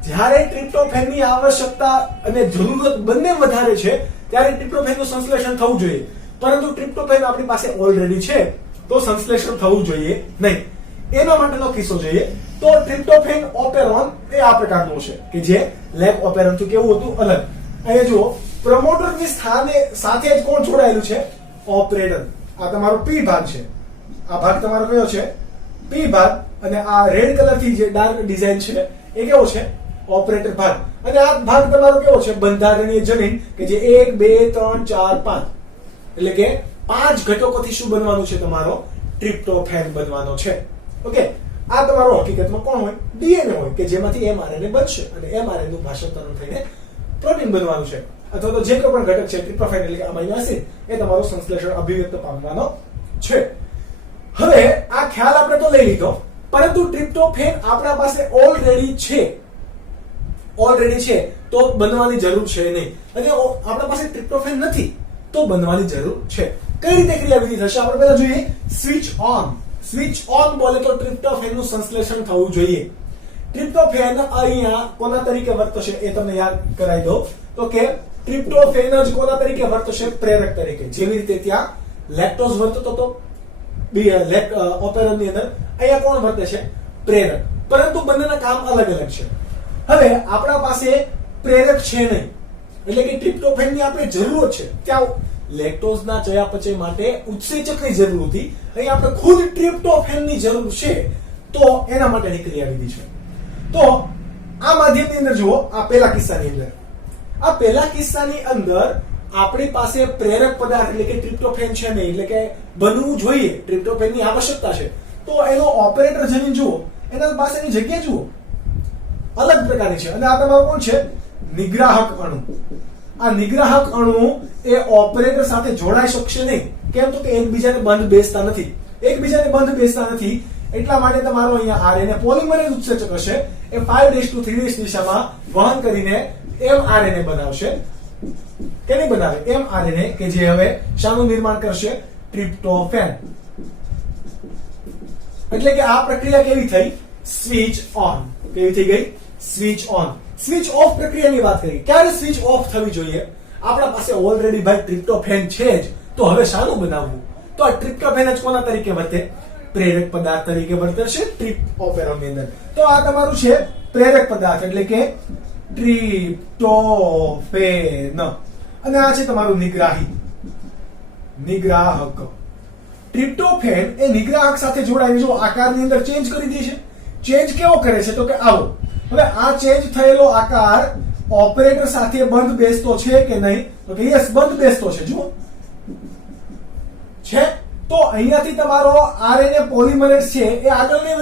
જ્યારે ટ્રિપ્ટોફેનની આવશ્યકતા અને જરૂરત બંને વધારે છે ત્યારે ટ્રિપ્ટોફેનનું સંશ્લેષણ થવું જોઈએ. પરંતુ ટ્રિપ્ટોફેન આપણી પાસે ઓલરેડી છે તો સંશ્લેષણ થવું જોઈએ નહીં. એના માટેનો કિસ્સો જોઈએ તો ટ્રિપ્ટોફેન ઓપેરોન એ આ પ્રકારનું છે કે જે લેક ઓપેરોન થી કેવું હતું? અલગ. અહીંયા જુઓ, પ્રમોટરની સાથે જ કોણ જોડાયેલું છે? ઓપરેટર. આ તમારો પી ભાગ છે. આ ભાગ તમારો કયો છે? પી ભાગ અને આ રેડ કલર થી જે ડાર્ક ડિઝાઇન છે એ કેવો છે ઓપરેટર ભાગ અને આ ભાગ તમારો કેવો છે બંધારણીય જનીન કે જે 1 2 3 4 5 એટલે કે 5 ઘટકોથી શું બનવાનું છે તમારો ટ્રિપ્ટોફેન બનવાનો છે ઓકે આ તમારો હકીકતમાં કોણ હોય ડીએનએ હોય કે જેમાંથી એમઆરએનએ બનશે અને એમઆરએનએ નું ભાષાંતરણ થઈને પ્રોટીન બનવાનું છે અથવા તો જે કોઈ પણ ઘટક છે ટ્રિપ્ટોફેન એટલે કે અમીનો એસિડ એ તમારો સંશ્લેષણ અભિવ્યક્ત પામવાનો છે હવે આ ખ્યાલ આપણે તો લઈ લીધો પરંતુ ટ્રિપ્ટોફેન આપણા પાસે ઓલરેડી છે તો બનવાની જરૂર છે નહીં અને આપણા પાસે ટ્રિપ્ટોફેન નથી તો બનવાની જરૂર છે કઈ રીતે ક્રિયાવિધિ થશે આપણે પહેલા જોઈએ સ્વિચ ઓન બોલે તો ટ્રિપ્ટોફેન નું સંશ્લેષણ થવું જોઈએ ટ્રિપ્ટોફેન અહીંયા કોના તરીકે વર્તશે એ તમને યાદ કરાવી દો તો કે ટ્રિપ્ટોફેન જ કોના તરીકે વર્તશે પ્રેરક તરીકે જેવી રીતે ત્યાં લેક્ટોઝ વર્તતો હતો ઓપેરોન ની અંદર અહીંયા કોણ વર્તે છે પ્રેરક પરંતુ બંનેના કામ અલગ અલગ છે હવે આપણા પાસે પ્રેરક છે નહીં એટલે કે ટ્રિપ્ટોફેન ની આપણે જરૂર છે ત્યાં લેક્ટોઝ ના ચયાપચય માટે ઉત્સેચકની જરૂર હતી અહીં આપણે ખુદ ટ્રિપ્ટોફેન ની જરૂર છે તો એના માટેની ક્રિયાવિધિ છે તો આ માધ્યમની અંદર જુઓ આ પહેલા કિસ્સાની અંદર આપણી પાસે પ્રેરક પદાર્થ એટલે કે ટ્રિપ્ટોફેન છે નહીં એટલે કે બનવું જોઈએ ટ્રિપ્ટોફેન ની આવશ્યકતા છે તો એનો ઓપરેટર જનીન જુઓ એના પાસેની જગ્યા જુઓ અલગ પ્રકારની છે અને આ તમારો કોણ છે નિગ્રાહક અણુ આ નિગ્રાહક અણુ એ ઓપરેટર સાથે જોડાઈ શકશે નહીં કેમ તો કે એકબીજાને બંધ બેસતા નથી એટલા માટે તમારો અહીંયા આરએનએ પોલિમરેઝ ઉત્સેચક હશે એ 5:3 દિશામાં વહન કરીને એમઆરએનએ બનાવશે કેને બનાવે એમઆરએનએ કે જે હવે શાનું નિર્માણ કરશે ટ્રિપ્ટોફેન એટલે કે આ પ્રક્રિયા કેવી થઈ સ્વિચ ઓન કેવી થઈ ગઈ સ્વિચ ઓફ પ્રક્રિયાની વાત કરી ક્યારે સ્વિચ ઓફ થવી જોઈએ આપણા પાસે ઓલરેડી ભાઈ ટ્રિપ્ટોફેન છે જ તો હવે શાનું બનાવવું તો આ ટ્રિપ્ટોફેન જ કોના તરીકે વર્તે પ્રેરક પદાર્થ તરીકે વર્તશે ટ્રિપ્ટોફેન ની અંદર તો આ તમારું છે પ્રેરક પદાર્થ એટલે કે ટ્રિપ્ટોફેન અને આ છે તમારું નિગ્રાહક ટ્રિપ્ટોફેન એ નિગ્રાહક સાથે જોડાઈને જો આકારની અંદર ચેન્જ કરી દે છે ચેન્જ કેવો કરે છે તો કે આવો હવે આ ચેન્જ થયેલો આકાર ઓપરેટર સાથે બંધ બેસતો છે કે નહીં તો કે યસ બંધ બેસતો છે જુઓ છે તો અહીંયાથી તમારો આરએનએ પોલિમરેઝ છે એ આગળ નહીં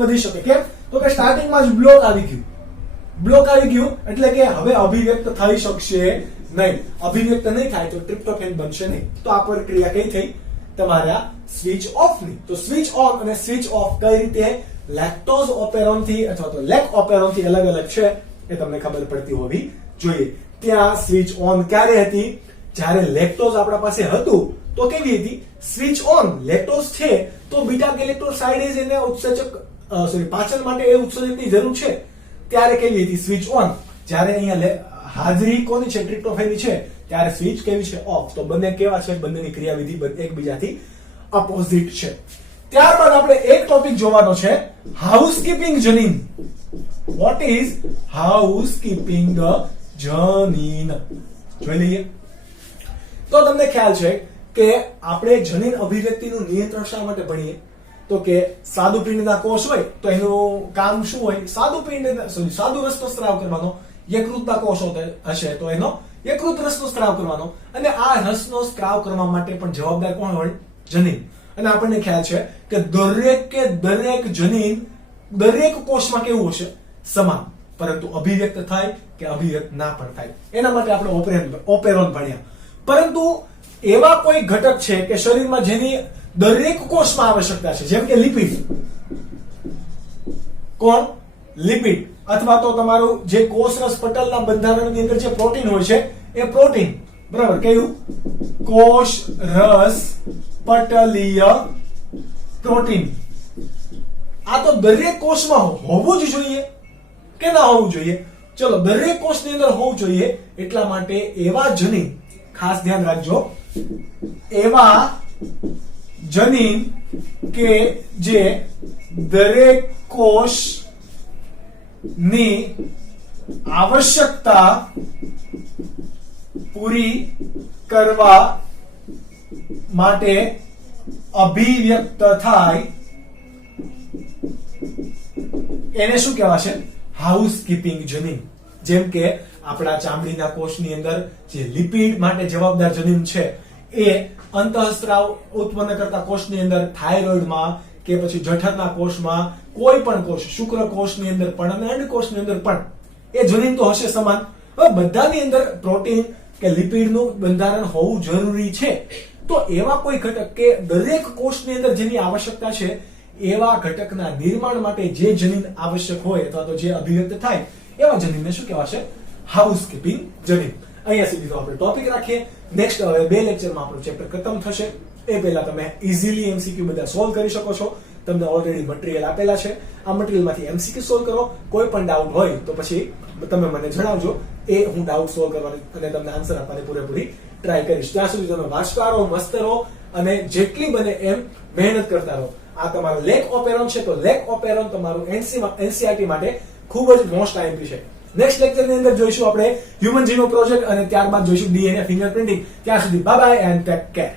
વધી શકે કેમ તો કે સ્ટાર્ટિંગમાં જ બ્લોક આવી ગયું એટલે કે હવે અભિવ્યક્ત થઈ શકશે નહીં અભિવ્યક્ત નહીં થાય તો ટ્રિપ્ટોફેન બનશે નહીં તો આ પ્રક્રિયા કઈ થઈ તમારા સ્વિચ ઓફ ની તો સ્વિચ ઓન અને સ્વિચ ઓફ કઈ રીતે લેક્ટોઝ ઓપેરોન થી અથવા તો લેક ઓપેરોન થી અલગ અલગ છે એ તમને ખબર પડતી હોવી જોઈએ ત્યાં સ્વિચ ઓન ક્યારે હતી જ્યારે લેક્ટોઝ આપણા પાસે હતું તો કેવી હતી સ્વિચ ઓન લેક્ટોઝ છે તો બીટા ગેલેક્ટોસાઇડેઝ એને ઉત્સેચક પાચન માટે એ ઉત્સેચકની જરૂર છે ત્યારે કેવી હતી સ્વિચ ઓન જ્યારે અહીંયા હાજરી કોની છે ટ્રિપ્ટોફેનની છે ત્યારે સ્વિચ કેવી છે ઓફ તો બંને કેવા છે બંનેની ક્રિયાવિધિ એકબીજાથી અપોઝિટ છે ત્યારબાદ આપણે એક ટોપિક જોવાનો છે હાઉસકીપિંગ જનીન વોટ ઇઝ હાઉસકીપિંગ જનીન જોઈ લઈએ તો તમને ખ્યાલ છે કે આપણે જનીન અભિવ્યક્તિનું નિયંત્રણ શા માટે ભણીએ તો કે સાદુ પિંડના કોષ હોય તો એનું કામ શું હોય સાદુ રસનો સ્ત્રાવ કરવાનો યકૃતના કોષ હશે તો એનો યકૃત રસનો સ્ત્રાવ કરવાનો અને આ રસનો સ્ત્રાવ કરવા માટે પણ જવાબદાર કોણ હોય જનીન અને આપણને ખ્યાલ છે કે દરેક જનીન દરેક કોષમાં કેવું હશે સમાન પરંતુ અભિવ્યક્ત થાય કે અભિવ્યક્ત ના પણ થાય એના માટે આપણે ઓપેરોન ભણ્યા પરંતુ એવા કોઈ ઘટક છે કે શરીરમાં જેની દરેક કોષમાં આવશ્યકતા છે જેમ કે લિપિડ લિપિડ અથવા તો તમારું જે કોષરસ પટલના બંધારણની અંદર જે પ્રોટીન હોય છે એ પ્રોટીન બરાબર કયું કોષ રસ પટલીય પ્રોટીન આ તો દરેક કોષમાં હોવું જ જોઈએ કે ના હોવું જોઈએ ચલો દરેક કોષની અંદર હોવું જોઈએ એટલા માટે એવા જનીન ખાસ ધ્યાન રાખજો એવા જનીન કે જે દરેક કોષ ની આવશ્યકતા પૂરી કરવા માટે અભિવ્યક્ત થાય એને શું કહેવાશે? હાઉસકીપિંગ જનીન. જેમ કે આપણા ચામડીના કોષની અંદર જે લિપિડ માટે જવાબદાર જનીન છે એ અંતઃસ્ત્રાવ ઉત્પન્ન કરતા કોષની અંદર, થાઇરોઇડમાં કે પછી જઠરના કોષમાં, કોઈ પણ કોષ, શુક્રકોષની અંદર પણ અને અંડકોષની અંદર પણ એ જનીન તો હશે સમાન. હવે બધાની અંદર પ્રોટીન કે લિપિડનું બંધારણ હોવું જરૂરી છે. તો એવા કોઈ ઘટક કે દરેક કોષની અંદર જેની આવશ્યકતા છે એવા ઘટકના નિર્માણ માટે જે જનીન આવશ્યક હોય અથવા તો જે અભિવ્યક્ત થાય એવા જનીનને શું કહેવાશે? હાઉસકીપિંગ જનીન. અહીંયા સુધી તો આપણે ટોપિક રાખીએ. નેક્સ્ટ હવે 2 લેક્ચરમાં આપણું ચેપ્ટર ખતમ થશે. એ પહેલા તમે ઇઝીલી એમસીક્યુ બધા સોલ્વ કરી શકો છો. તમને ઓલરેડી મટીરીયલ આપેલા છે. આ મટીરીયલમાંથી એમસીક્યુ સોલ્વ કરો. કોઈ પણ ડાઉટ હોય તો પછી તમે મને જણાવજો. એ હું ડાઉટ સોલ્વ કરવાની અને તમને આન્સર આપવાની પૂરેપૂરી ટ્રાય કરીશ. ત્યાં સુધી તમે વાંચતા રહો, મસ્ત રહો અને જેટલી બને એમ મહેનત કરતા રહો. આ તમારો લેક ઓપેરોન છે તો લેક ઓપેરોન તમારું એનસીઆરટી માટે ખૂબ જ મોસ્ટ આઈએમપી છે. નેક્સ્ટ લેક્ચરની અંદર જોઈશું આપણે હ્યુમન જીનોમ પ્રોજેક્ટ અને ત્યારબાદ જોઈશું ડીએનએ ફિંગરપ્રિન્ટિંગ. ત્યાં સુધી bye bye and take care.